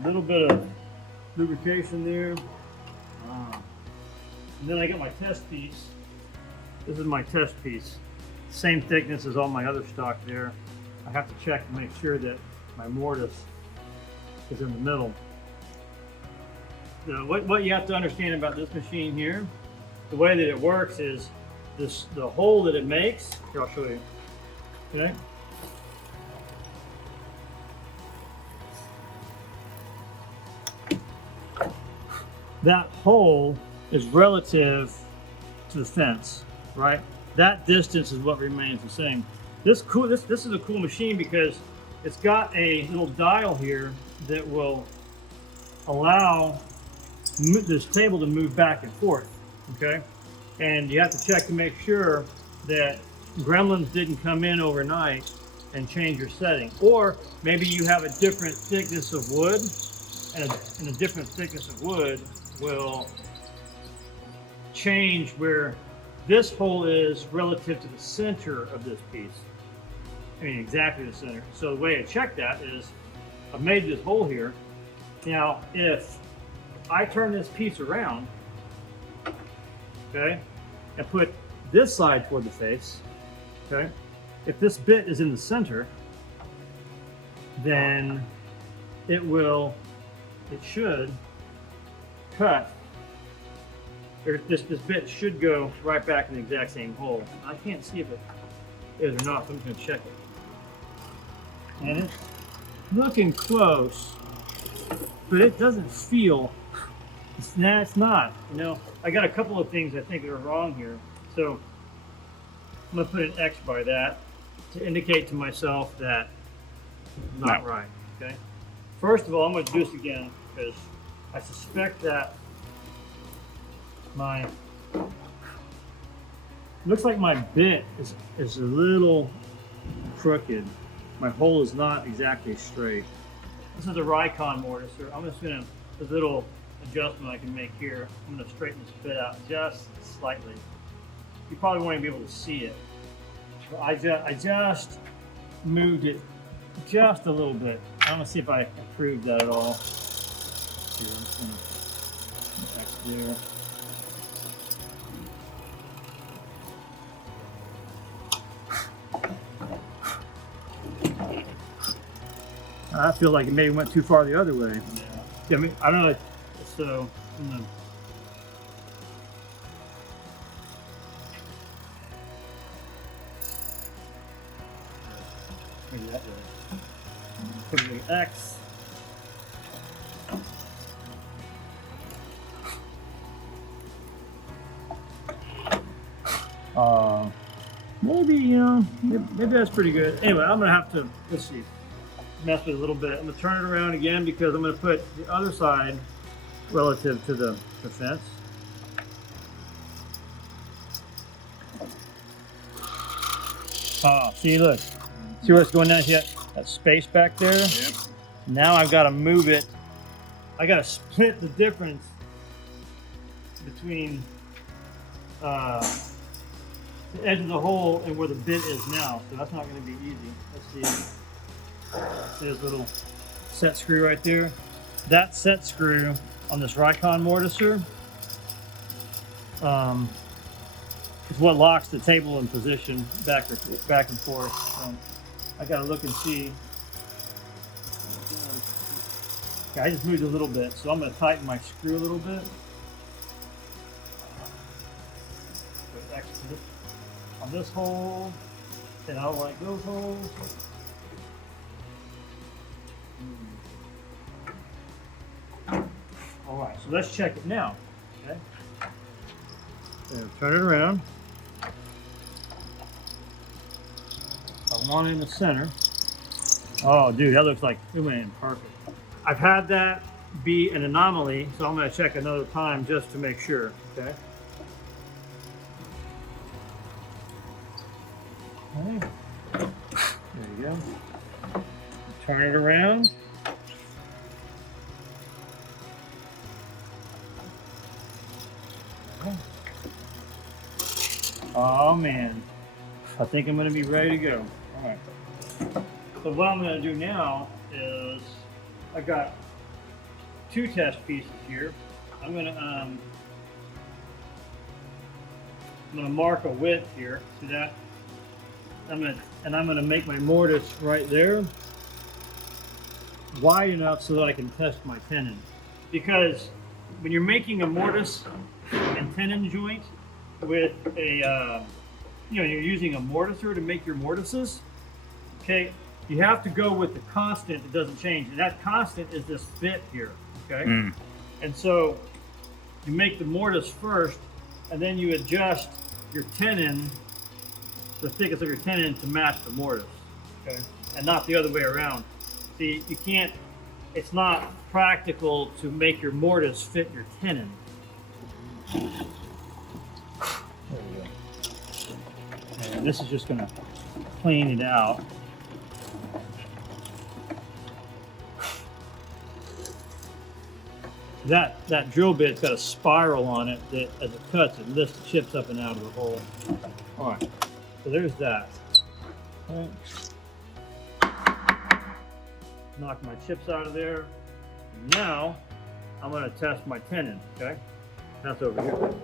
A little bit of lubrication there. And then I got my test piece. This is my test piece. Same thickness as all my other stock there. I have to check to make sure that my mortise is in the middle. Now, what you have to understand about this machine here, the way that it works is the hole that it makes. Here, I'll show you. Okay. That hole is relative to the fence, right? That distance is what remains the same. This is a cool machine because it's got a little dial here that will allow this table to move back and forth, okay? And you have to check to make sure that gremlins didn't come in overnight and change your setting. Or maybe you have a different thickness of wood, and a different thickness of wood will change where this hole is relative to the center of this piece. I mean, exactly the center. So the way I check that is I've made this hole here. Now, if I turn this piece around, okay, and put this side toward the face, okay, if this bit is in the center, then it should cut. This bit should go right back in the exact same hole. I can't see if it is or not, so I'm just gonna check it. And it's looking close, but it doesn't feel, it's not. You know, I got a couple of things I think that are wrong here. So I'm gonna put an X by that to indicate to myself that it's not right, okay? First of all, I'm gonna do this again because I suspect that looks like my bit is a little crooked. My hole is not exactly straight. This is a Rikon mortise. I'm just gonna, there's a little adjustment I can make here. I'm gonna straighten this bit out just slightly. You probably won't even be able to see it. But I just moved it just a little bit. I'm gonna see if I improved that at all. Here, I'm just gonna X there. I feel like it maybe went too far the other way. Yeah, I mean, I don't know. So, maybe that way. Put an X. Maybe, you know, maybe that's pretty good. Anyway, I'm gonna have to, let's see, mess with it a little bit. I'm gonna turn it around again because I'm gonna put the other side relative to the fence. Oh, see, look. See where it's going down here? That space back there? Yep. Now I've got to move it. I got to split the difference between the edge of the hole and where the bit is now. So that's not going to be easy. Let's see. There's a little set screw right there. That set screw on this Rikon mortiser is what locks the table in position back and forth. So I gotta look and see. Okay, I just moved a little bit, so I'm gonna tighten my screw a little bit. Put X on this hole, and I don't like those holes. All right, so let's check it now. Okay. So turn it around. I want it in the center. Oh, dude, that looks like it went in perfect. I've had that be an anomaly, so I'm going to check another time just to make sure. Okay. Okay. There you go. Turn it around. Oh man, I think I'm going to be ready to go. All right. So what I'm going to do now is I got two test pieces here. I'm gonna mark a width here. See that? I'm gonna make my mortise right there wide enough so that I can test my tenon. Because when you're making a mortise and tenon joint with a you're using a mortiser to make your mortises, okay, you have to go with the constant that doesn't change, and that constant is this bit here, okay? And so you make the mortise first, and then you adjust your tenon, the thickness of your tenon, to match the mortise, okay? And not the other way around. See, you can't, it's not practical to make your mortise fit your tenon. There we go. And this is just gonna clean it out. That drill bit's got a spiral on it that as it cuts, it lifts the chips up and out of the hole. All right, so there's that. All right. Knock my chips out of there. Now, I'm gonna test my tenon, okay? That's over here.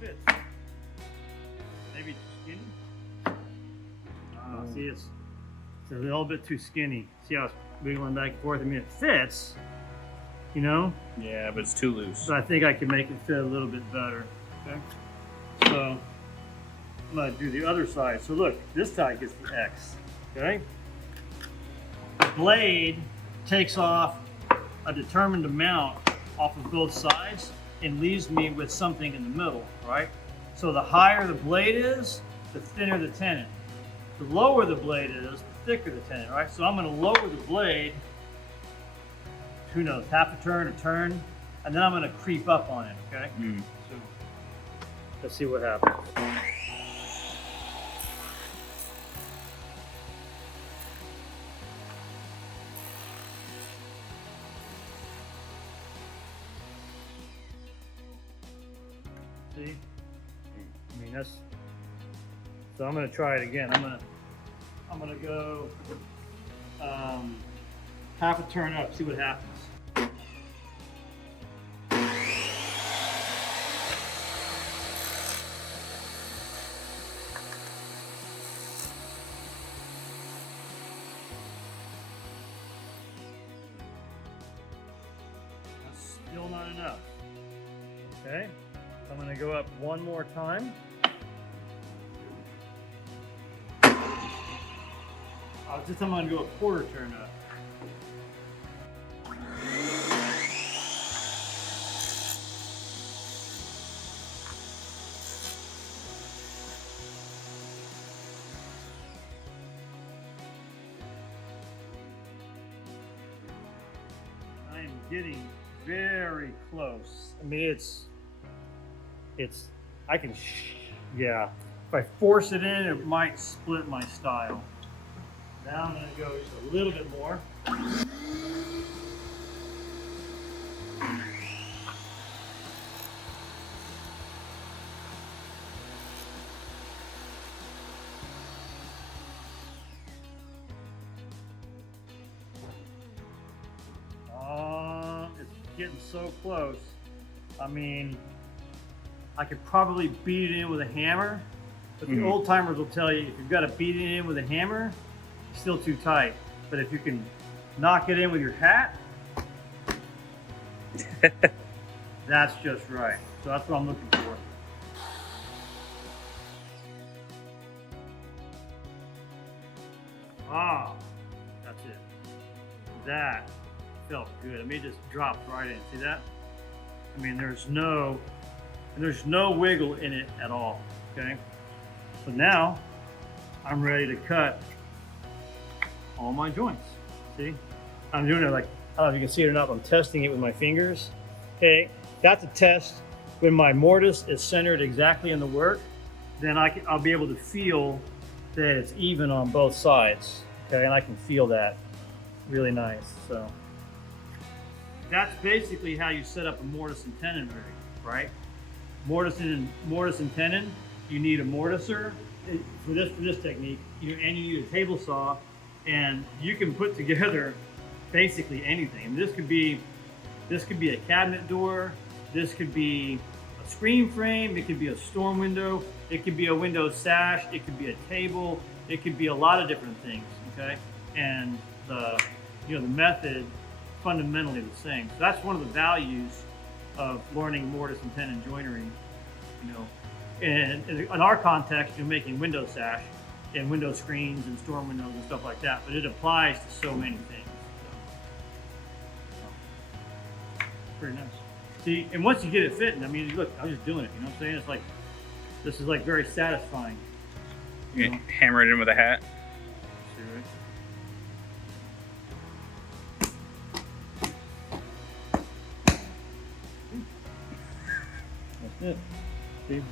Fits. Maybe too skinny. See, it's a little bit too skinny. See how it's wiggling back and forth? I mean, it fits, you know? Yeah, but it's too loose. So I think I can make it fit a little bit better. Okay. So I'm gonna do the other side. So look, this side gets the X. Okay. The blade takes off a determined amount off of both sides and leaves me with something in the middle, right? So the higher the blade is, the thinner the tenon. The lower the blade is, the thicker the tenon, right? So I'm gonna lower the blade, who knows, half a turn, and then I'm gonna creep up on it, okay? So let's see what happens. See? I mean, that's, so I'm gonna try it again. I'm gonna go half a turn up, see what happens. That's still not enough. Okay. I'm going to go up one more time. This time I'm going to go a quarter turn up. I am getting very close. I mean, I can, yeah. If I force it in, it might split my style. Now I'm gonna go just a little bit more. It's getting so close. I mean, I could probably beat it in with a hammer, but the old timers will tell you if you've got to beat it in with a hammer, it's still too tight. But if you can knock it in with your hat, that's just right. So that's what I'm looking for. Ah, that's it. That felt good. I mean, it just dropped right in. See that? I mean, there's no wiggle in it at all, okay? So now, I'm ready to cut all my joints, see? I'm doing it like, I don't know if you can see it or not, but I'm testing it with my fingers, okay? That's a test when my mortise is centered exactly in the work, then I'll be able to feel that it's even on both sides. Okay, and I can feel that really nice. So that's basically how you set up a mortise and tenon rig, right? Mortise and tenon. You need a mortiser for this technique, and you need a table saw, and you can put together basically anything. And this could be a cabinet door. This could be a screen frame. It could be a storm window. It could be a window sash. It could be a table. It could be a lot of different things. Okay, and the method fundamentally the same. So that's one of the values of learning mortise and tenon joinery. And in our context, you're making window sash and window screens and storm windows and stuff like that. But it applies to so many things. So, pretty nice. See, and once you get it fitting, I mean, look, I was just doing it. You know what I'm saying? It's like this is like very satisfying. You hammer it in with a hat. See, right? That's it. See?